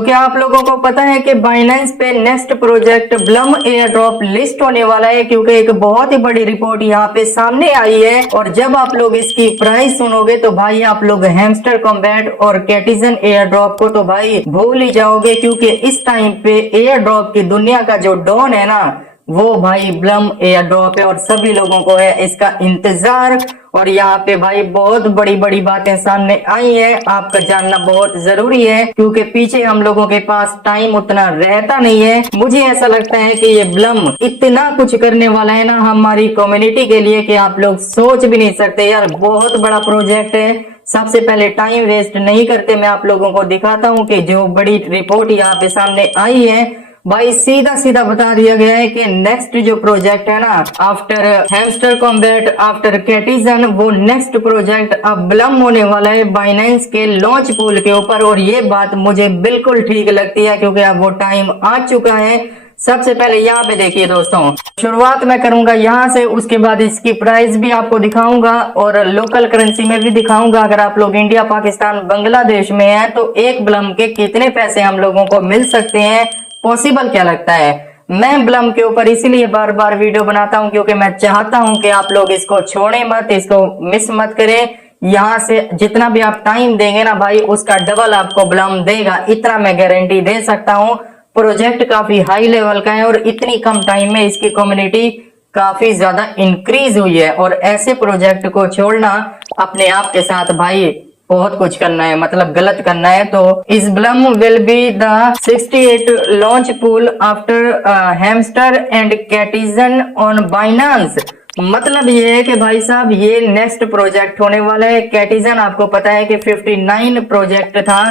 तो क्या आप लोगों को पता है कि बाइनेंस पे next project Blum air drop list होने वाला है, क्योंकि एक बहुत ही बड़ी रिपोर्ट यहाँ पे सामने आई है। और जब आप लोग इसकी प्राइस सुनोगे तो भाई आप लोग हैमस्टर कॉम्बैट और कैटिजन एयर ड्रॉप को तो भाई भूल ही जाओगे, क्योंकि इस टाइम पे एयर ड्रॉप की दुनिया का जो डॉन है ना, वो भाई ब्लम एयर ड्रॉप है और सभी लोगों को है इसका इंतजार। और यहाँ पे भाई बहुत बड़ी बड़ी बातें सामने आई है, आपका जानना बहुत जरूरी है, क्योंकि पीछे हम लोगों के पास टाइम उतना रहता नहीं है। मुझे ऐसा लगता है कि ये ब्लम इतना कुछ करने वाला है ना हमारी कम्युनिटी के लिए कि आप लोग सोच भी नहीं सकते यार। बहुत बड़ा प्रोजेक्ट है। सबसे पहले टाइम वेस्ट नहीं करते, मैं आप लोगों को दिखाता हूँ कि जो बड़ी रिपोर्ट यहाँ पे सामने आई है भाई, सीधा सीधा बता दिया गया है कि नेक्स्ट जो प्रोजेक्ट है ना, आफ्टर हैमस्टर कॉम्बैट आफ्टर कैटिजन, वो नेक्स्ट प्रोजेक्ट अब ब्लम होने वाला है बाइनेंस के लॉन्च पूल के ऊपर। और ये बात मुझे बिल्कुल ठीक लगती है, क्योंकि अब वो टाइम आ चुका है। सबसे पहले यहाँ पे देखिए दोस्तों, शुरुआत मैं करूंगा यहाँ से, उसके बाद इसकी प्राइस भी आपको दिखाऊंगा और लोकल करेंसी में भी दिखाऊंगा। अगर आप लोग इंडिया, पाकिस्तान, बांग्लादेश में हैं तो एक ब्लम के कितने पैसे हम लोगों को मिल सकते हैं, पॉसिबल क्या लगता है। मैं ब्लम के ऊपर इसीलिए बार बार वीडियो बनाता हूं क्योंकि मैं चाहता हूं कि आप लोग इसको छोड़ें मत, इसको मिस मत करें। यहाँ से जितना भी आप टाइम देंगे ना भाई, उसका डबल आपको ब्लम देगा, इतना मैं गारंटी दे सकता हूं। प्रोजेक्ट काफी हाई लेवल का है और इतनी कम टाइम में इसकी कम्युनिटी काफी ज्यादा इंक्रीज हुई है। और ऐसे प्रोजेक्ट को छोड़ना अपने आप के साथ भाई बहुत कुछ करना है, मतलब गलत करना है। तो इस Blum will be the 68 launch pool after hamster and कैटिजन on Binance. मतलब ये है कि भाई साहब ये नेक्स्ट प्रोजेक्ट होने वाला है। कैटिजन आपको पता है कि 59 प्रोजेक्ट था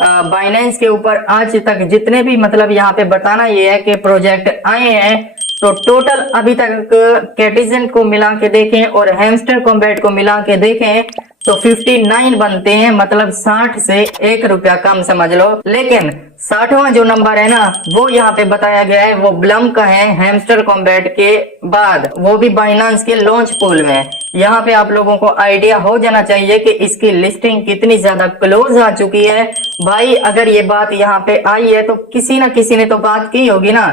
बाइनेंस के ऊपर आज तक, जितने भी मतलब यहाँ पे बताना ये है कि प्रोजेक्ट आए हैं, तो टोटल अभी तक कैटिजन को मिला के देखें और हैमस्टर कॉम्बैट को मिला के देखें तो 59 बनते हैं, मतलब 60 से 1 रुपया कम समझ लो। लेकिन 60वां जो नंबर है ना, वो यहाँ पे बताया गया है, वो ब्लम का है हैमस्टर कॉम्बैट के बाद, वो भी बाइनेंस के लॉन्च पूल में। यहाँ पे आप लोगों को आइडिया हो जाना चाहिए कि इसकी लिस्टिंग कितनी ज्यादा क्लोज आ चुकी है। भाई अगर ये बात यहाँ पे आई है तो किसी ना किसी ने तो बात की होगी ना,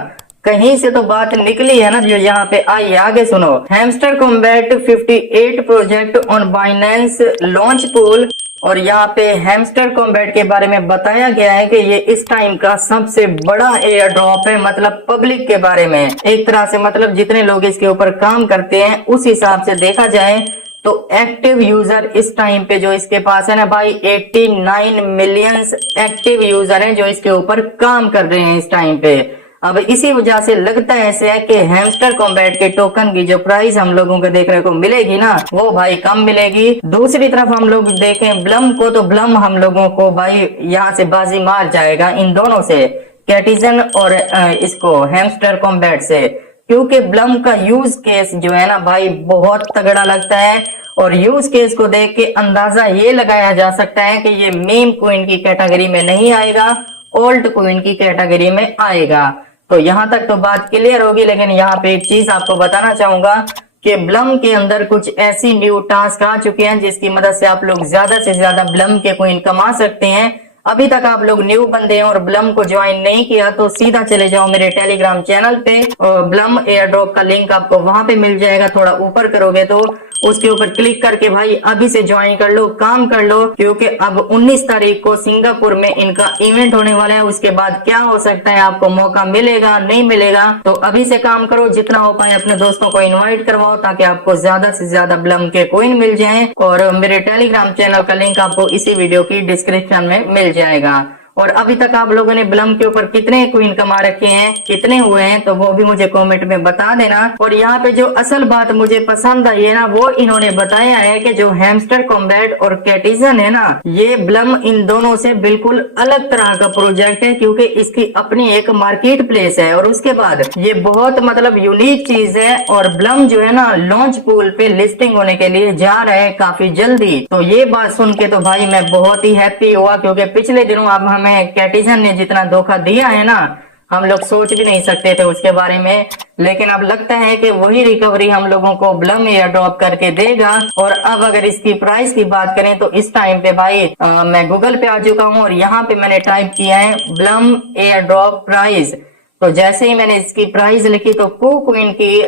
कहीं से तो बात निकली है ना जो यहाँ पे आई। आगे सुनो, hamster combat 58 project on Binance launch pool. और यहाँ पे हैमस्टर कॉम्बैट के बारे में बताया गया है कि ये इस टाइम का सबसे बड़ा एयर ड्रॉप है, मतलब पब्लिक के बारे में एक तरह से, मतलब जितने लोग इसके ऊपर काम करते हैं उस हिसाब से देखा जाए तो एक्टिव यूजर इस टाइम पे जो इसके पास है ना भाई 89 मिलियन एक्टिव यूजर हैं जो इसके ऊपर काम कर रहे हैं इस टाइम पे। अब इसी वजह से लगता है ऐसे है कि हैमस्टर कॉम्बैट के टोकन की जो प्राइस हम लोगों को देखने को मिलेगी ना, वो भाई कम मिलेगी। दूसरी तरफ हम लोग देखें ब्लम को, तो ब्लम हम लोगों को भाई यहाँ से बाजी मार जाएगा इन दोनों से, कैटिजन और इसको हैमस्टर कॉम्बैट से, क्योंकि ब्लम का यूज केस जो है ना भाई बहुत तगड़ा लगता है। और यूज केस को देख के अंदाजा ये लगाया जा सकता है कि ये मीम क्वीन की कैटेगरी में नहीं आएगा, ओल्ड क्वीन की कैटेगरी में आएगा। तो यहाँ तक तो बात क्लियर होगी। लेकिन यहाँ पे एक चीज आपको बताना चाहूंगा कि ब्लम के अंदर कुछ ऐसी न्यू टास्क आ चुके हैं जिसकी मदद से आप लोग ज्यादा से ज्यादा ब्लम के कॉइन कमा सकते हैं। अभी तक आप लोग न्यू बंदे हैं और ब्लम को ज्वाइन नहीं किया तो सीधा चले जाओ मेरे टेलीग्राम चैनल पे, और ब्लम एयर ड्रॉप का लिंक आपको वहां पे मिल जाएगा। थोड़ा ऊपर करोगे तो उसके ऊपर क्लिक करके भाई अभी से ज्वाइन कर लो, काम कर लो, क्योंकि अब 19 तारीख को सिंगापुर में इनका इवेंट होने वाला है। उसके बाद क्या हो सकता है, आपको मौका मिलेगा नहीं मिलेगा, तो अभी से काम करो, जितना हो पाए अपने दोस्तों को इनवाइट करवाओ ताकि आपको ज्यादा से ज्यादा ब्लम के कॉइन मिल जाएं। और मेरे टेलीग्राम चैनल का लिंक आपको इसी वीडियो की डिस्क्रिप्शन में मिल जाएगा। और अभी तक आप लोगों ने ब्लम के ऊपर कितने क्वीन कमा रखे हैं, कितने हुए हैं, तो वो भी मुझे कमेंट में बता देना। और यहाँ पे जो असल बात मुझे पसंद आई है ना, वो इन्होंने बताया है कि जो हैमस्टर कॉम्बैट और कैटिजन है ना, ये ब्लम इन दोनों से बिल्कुल अलग तरह का प्रोजेक्ट है, क्योंकि इसकी अपनी एक मार्केट प्लेस है। और उसके बाद ये बहुत मतलब यूनिक चीज है। और ब्लम जो है ना लॉन्च पूल पे लिस्टिंग होने के लिए जा रहा है काफी जल्दी। तो ये बात सुन के तो भाई मैं बहुत ही हैप्पी हुआ, क्योंकि पिछले दिनों अब हमें कैटिजन ने जितना धोखा दिया है ना, हम लोग सोच भी नहीं सकते थे उसके बारे में, लेकिन अब लगता है कि वही रिकवरी हम लोगों को ब्लम एयर ड्रॉप करके देगा। और अब अगर इसकी प्राइस की बात करें तो इस टाइम पे भाई मैं गूगल पे आ चुका हूँ और यहाँ पे मैंने टाइप किया है ब्लम एयर ड्रॉप प्राइस। तो जैसे ही मैंने इसकी प्राइस लिखी तो KuCoin की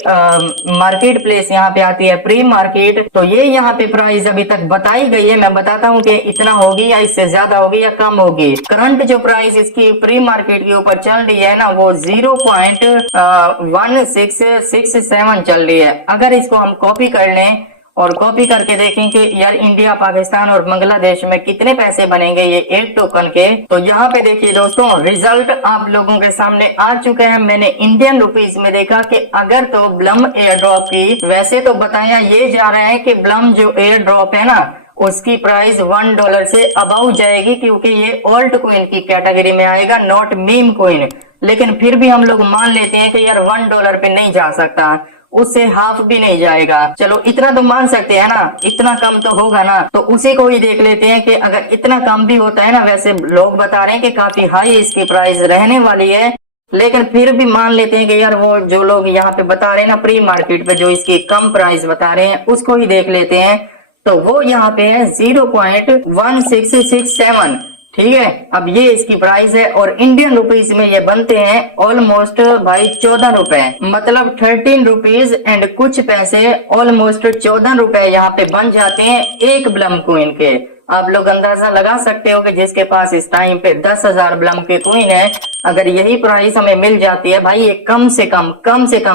मार्केट प्लेस यहाँ पे आती है, प्री मार्केट। तो ये यहाँ पे प्राइस अभी तक बताई गई है। मैं बताता हूँ कि इतना होगी या इससे ज्यादा होगी या कम होगी। करंट जो प्राइस इसकी प्री मार्केट के ऊपर चल रही है ना, वो 0.1667 चल रही है। अगर इसको हम कॉपी कर लें और कॉपी करके देखें कि यार इंडिया, पाकिस्तान और बांग्लादेश में कितने पैसे बनेंगे ये एक टोकन के, तो यहाँ पे देखिए दोस्तों रिजल्ट आप लोगों के सामने आ चुके हैं। मैंने इंडियन रुपीस में देखा कि अगर तो ब्लम एयर ड्रॉप की, वैसे तो बताया ये जा रहा है कि ब्लम जो एयर ड्रॉप है ना उसकी प्राइस $1 से अबाउ जाएगी, क्योंकि ये ऑल्ट कॉइन की कैटेगरी में आएगा, नॉट मीम कॉइन। लेकिन फिर भी हम लोग मान लेते हैं कि यार $1 पे नहीं जा सकता, उससे हाफ भी नहीं जाएगा। चलो इतना तो मान सकते हैं ना, इतना कम तो होगा ना। तो उसी को ही देख लेते हैं कि अगर इतना कम भी होता है ना, वैसे लोग बता रहे हैं कि काफी हाई इसकी प्राइस रहने वाली है, लेकिन फिर भी मान लेते हैं कि यार वो जो लोग यहाँ पे बता रहे हैं ना प्री मार्केट पे जो इसकी कम प्राइस बता रहे हैं उसको ही देख लेते हैं। तो वो यहाँ पे है 0.1667, ठीक है। अब ये इसकी प्राइस है और इंडियन रुपीस में ये बनते हैं ऑलमोस्ट भाई 14 रुपए, मतलब 13 रुपीज एंड कुछ पैसे, ऑलमोस्ट 14 रुपए यहाँ पे बन जाते हैं एक ब्लम कॉइन के। आप लोग अंदाजा लगा सकते हो कि जिसके पास इस टाइम पे 10,000 ब्लम के कॉइन है, अगर यही प्राइस हमें मिल जाती है भाई, ये कम से कम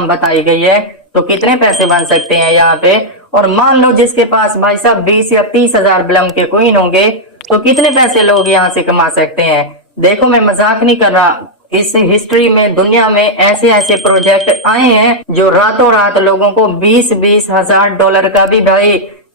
बताई गई है, तो कितने पैसे बन सकते हैं यहाँ पे। और मान लो जिसके पास भाई साहब 20 या 30,000 ब्लम के कॉइन होंगे तो कितने पैसे लोग यहाँ से कमा सकते हैं। देखो मैं मजाक नहीं कर रहा, इस हिस्ट्री में दुनिया में ऐसे ऐसे प्रोजेक्ट आए हैं जो रातों रात लोगों को 20-20 हजार डॉलर का भी भाई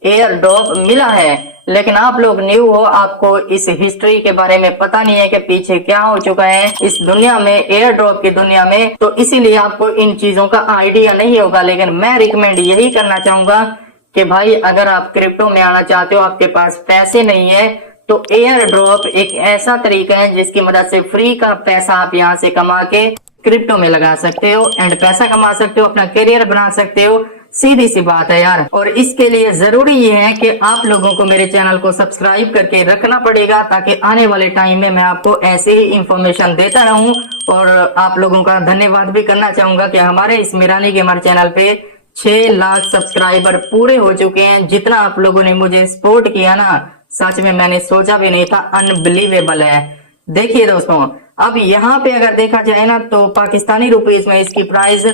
एयर ड्रॉप मिला है। लेकिन आप लोग न्यू हो, आपको इस हिस्ट्री के बारे में पता नहीं है कि पीछे क्या हो चुका है इस दुनिया में, एयर ड्रॉप की दुनिया में, तो इसीलिए आपको इन चीजों का आइडिया नहीं होगा। लेकिन मैं रिकमेंड यही करना चाहूंगा कि भाई अगर आप क्रिप्टो में आना चाहते हो, आपके पास पैसे नहीं है, तो एयर ड्रॉप एक ऐसा तरीका है जिसकी मदद से फ्री का पैसा आप यहाँ से कमा के क्रिप्टो में लगा सकते हो एंड पैसा कमा सकते हो, अपना करियर बना सकते हो। सीधी सी बात है यार। और इसके लिए जरूरी ये है कि आप लोगों को मेरे चैनल को सब्सक्राइब करके रखना पड़ेगा, ताकि आने वाले टाइम में मैं आपको ऐसे ही इंफॉर्मेशन देता रहूं। और आप लोगों का धन्यवाद भी करना चाहूंगा कि हमारे इस मीरानी गेमर चैनल पे 6 लाख सब्सक्राइबर पूरे हो चुके हैं। जितना आप लोगों ने मुझे सपोर्ट किया ना, सच में मैंने सोचा भी नहीं था, अनबिलीवेबल है। देखिए दोस्तों, अब यहाँ पे अगर देखा जाए ना तो पाकिस्तानी रुपीस में इसकी प्राइस,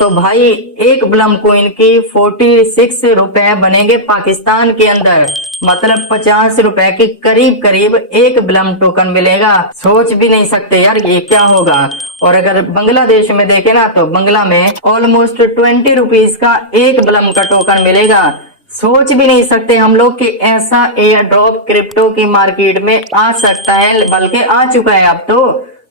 तो भाई एक ब्लम कॉइन की 46 रुपए बनेंगे पाकिस्तान के अंदर, मतलब 50 रुपए के करीब करीब एक ब्लम टोकन मिलेगा। सोच भी नहीं सकते यार ये क्या होगा। और अगर बांग्लादेश में देखे ना तो बांग्ला में ऑलमोस्ट 20 रुपीज का एक ब्लम का टोकन मिलेगा। सोच भी नहीं सकते हम लोग कि ऐसा एयर ड्रॉप क्रिप्टो की मार्केट में आ सकता है, बल्कि आ चुका है अब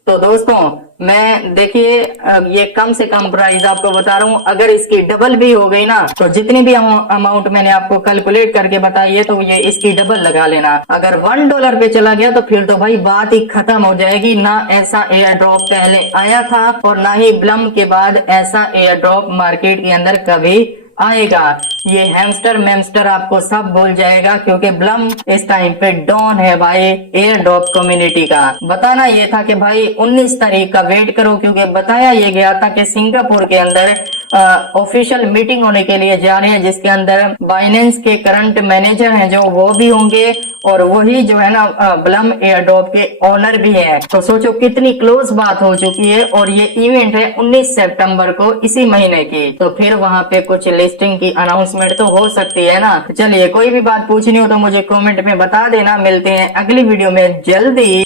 तो दोस्तों मैं देखिए ये कम से कम प्राइस आपको बता रहा हूँ, अगर इसकी डबल भी हो गई ना तो जितनी भी अमाउंट मैंने आपको कैलकुलेट करके बताई है तो ये इसकी डबल लगा लेना। अगर $1 पे चला गया तो फिर तो भाई बात ही खत्म हो जाएगी। ना ऐसा एयर ड्रॉप पहले आया था और ना ही ब्लम के बाद ऐसा एयर ड्रॉप मार्केट के अंदर कभी आएगा। ये हैमस्टर मैमस्टर आपको सब भूल जाएगा, क्योंकि ब्लम इस टाइम पे डॉन है भाई एयर ड्रॉप कम्युनिटी का। बताना ये था कि भाई 19 तारीख का वेट करो, क्योंकि बताया ये गया था कि सिंगापुर के अंदर ऑफिशियल मीटिंग होने के लिए जा रहे हैं, जिसके अंदर बाइनेंस के करंट मैनेजर हैं जो वो भी होंगे और वही जो है ना ब्लम एयर ड्रॉप के ओनर भी है। तो सोचो कितनी क्लोज बात हो चुकी है। और ये इवेंट है 19 सितंबर को इसी महीने की, तो फिर वहां पे कुछ लिस्टिंग की अनाउंसमेंट तो हो सकती है ना। चलिए कोई भी बात पूछनी हो तो मुझे कमेंट में बता देना। मिलते हैं अगली वीडियो में जल्दी।